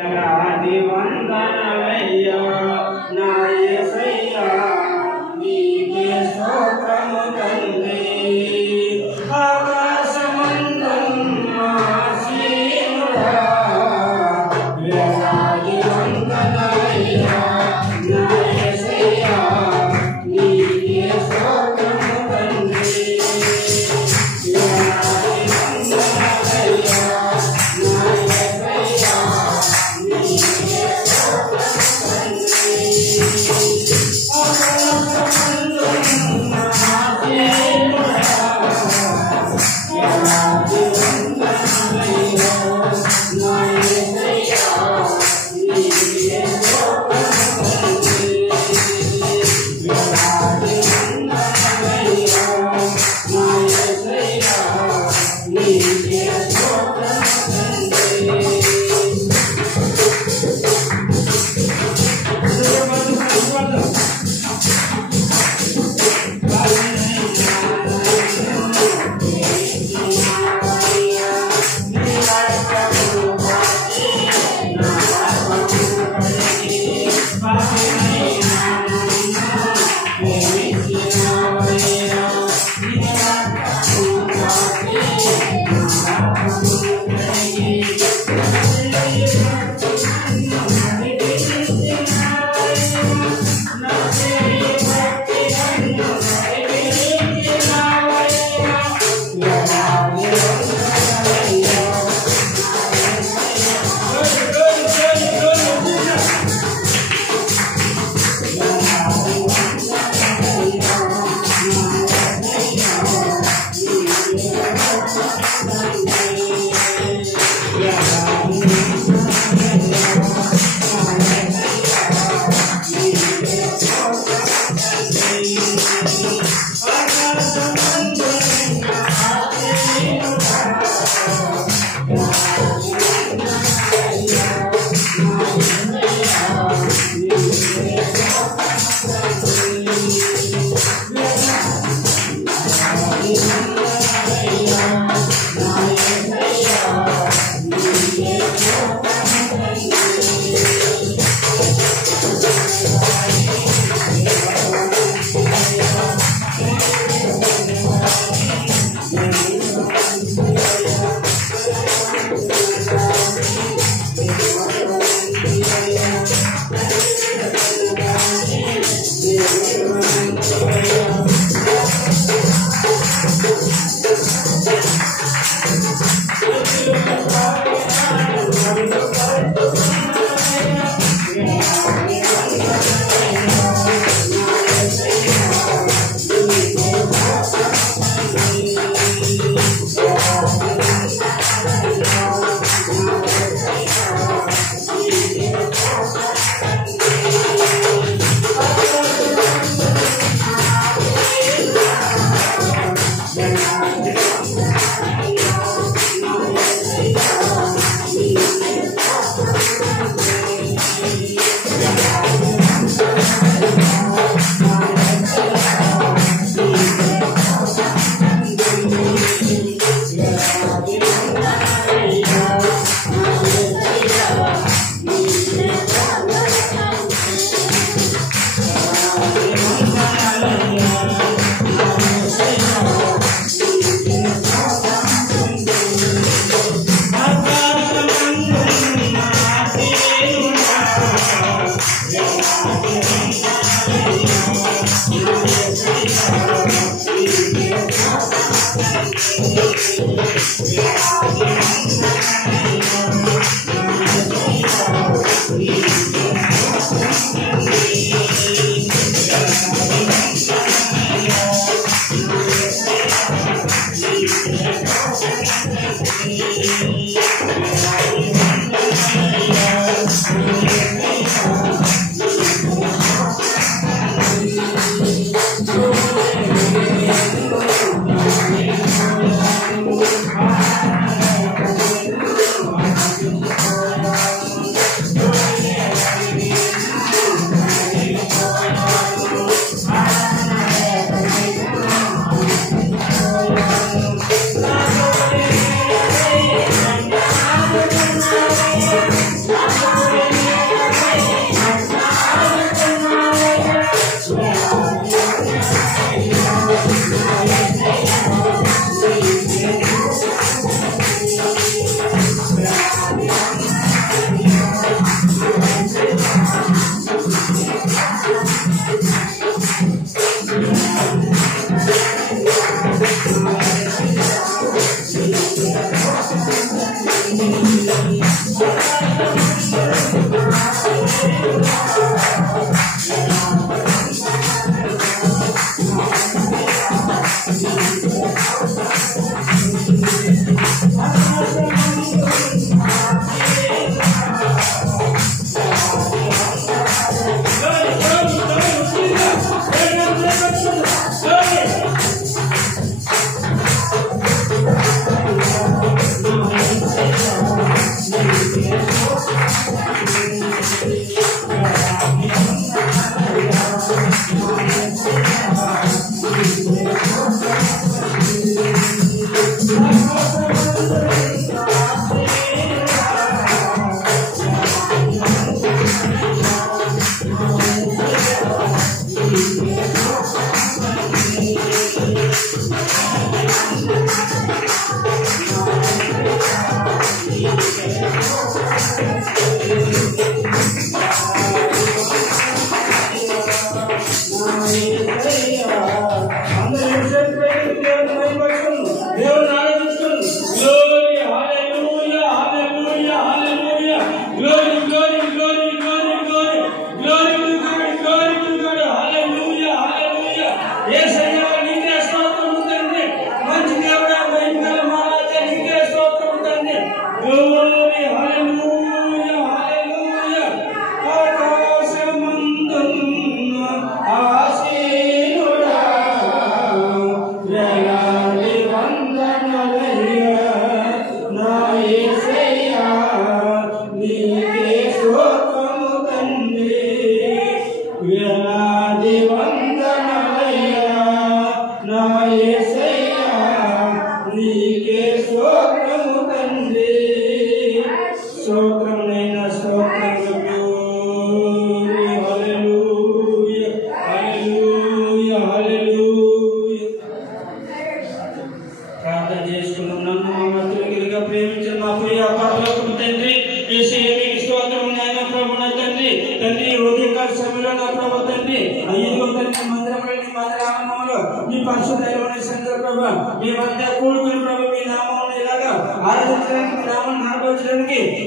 ఆది వందనమయ్యా నా యేసయ్యా నీకే స్తోత్రము తండ్రి ఆకాశమందున్న ఆసీనుడా ఆది వందనమయ్యా నా యేసయ్యా నీకే స్తోత్రము తండ్రి ఆది వందనమయ్యా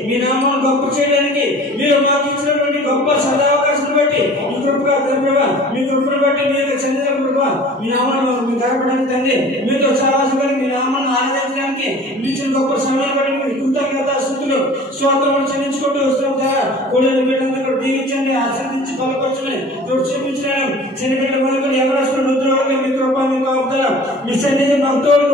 మీ నామం గొప్ప చేయడానికి మీరు మాకు ఇచ్చినటువంటి గొప్ప సదావకాశం బట్టి మీ కృపగా ప్రభా మీ కృపను బట్టి మీ యొక్క చెందిన ప్రభా మీ నామాన్ని మీ గడపడానికి తండ్రి మీతో సహవాసంగా మీ నామాన్ని ఆరాధించడానికి మీ ఇచ్చిన గొప్ప సమయం బట్టి మీరు కృతజ్ఞత స్థుతులు స్తోత్రములు చెల్లించుకుంటూ వస్తాం కదా కోడలు బిడ్డలందరూ దీవించండి ఆశీర్వదించి బలపరచండి చూపించడం చిన్నపిల్లల మొదలుకొని ఎవరు రుద్రవర్గం మీ కృప మీ కాపుదల మీ సన్నిధి భక్తులు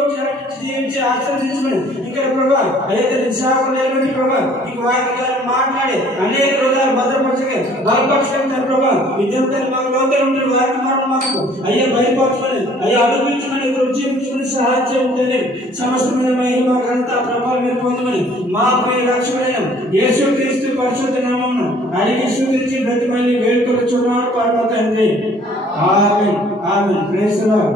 జీవించి ఆశీర్వదించమని ఇక్కడ ప్రభా అయ్యే నిశాఖలు నిలబెట్టి ప్రభా ఈ వాక్యాలను మాట్లాడి అనేక హృదయాలు భద్రపరచగా బలపరచడం ప్రభా విద్యార్థులు మాకు లోకలు ఉంటారు వారికి మాట మాకు అయ్యే బయలుపరచమని అయ్యే అనుభవించమని జీవించమని సహాయం ఉంటుంది సమస్తమైన మహిమ ఘనత ప్రభావం మీరు పొందమని మా ప్రియ రక్షకుడైన యేసుక్రీస్తు పరిశుద్ధ నామమున అడిగి స్తుతించి బ్రతిమల్లి వేడుకలు చూడమని పాడుతండి ఆమేన్ ఆమేన్ ప్రైజ్ ది లార్డ్.